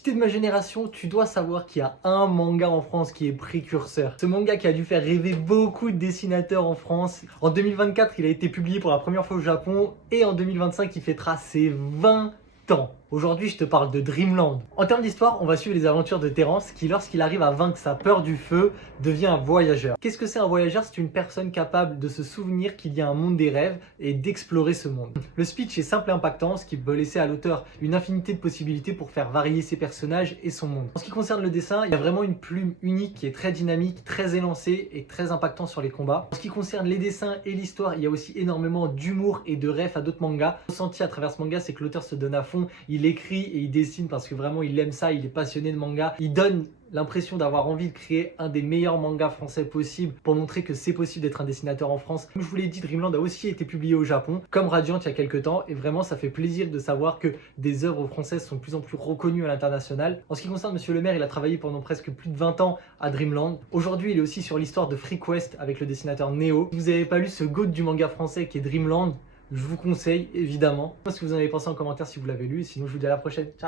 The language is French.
Si t'es de ma génération, tu dois savoir qu'il y a un manga en France qui est précurseur. Ce manga qui a dû faire rêver beaucoup de dessinateurs en France. En 2024, il a été publié pour la première fois au Japon et en 2025, il fêtera ses 20 ans. Aujourd'hui, je te parle de Dreamland. En termes d'histoire, on va suivre les aventures de Terence qui, lorsqu'il arrive à vaincre sa peur du feu, devient un voyageur. Qu'est-ce que c'est un voyageur? C'est une personne capable de se souvenir qu'il y a un monde des rêves et d'explorer ce monde. Le speech est simple et impactant, ce qui peut laisser à l'auteur une infinité de possibilités pour faire varier ses personnages et son monde. En ce qui concerne le dessin, il y a vraiment une plume unique qui est très dynamique, très élancée et très impactant sur les combats. En ce qui concerne les dessins et l'histoire, il y a aussi énormément d'humour et de ref à d'autres mangas. Le ressenti à travers ce manga, c'est que l'auteur se donne à fond, il écrit et il dessine parce que vraiment il aime ça, il est passionné de manga. Il donne l'impression d'avoir envie de créer un des meilleurs mangas français possibles pour montrer que c'est possible d'être un dessinateur en France. Comme je vous l'ai dit, Dreamland a aussi été publié au Japon, comme Radiant il y a quelques temps, et vraiment ça fait plaisir de savoir que des œuvres françaises sont de plus en plus reconnues à l'international. En ce qui concerne Monsieur Le Maire, il a travaillé pendant presque plus de 20 ans à Dreamland. Aujourd'hui, il est aussi sur l'histoire de Free Quest avec le dessinateur Neo. Si vous n'avez pas lu ce GOAT du manga français qui est Dreamland, je vous conseille évidemment. Moi, ce que vous en avez pensé en commentaire si vous l'avez lu, sinon je vous dis à la prochaine. Ciao.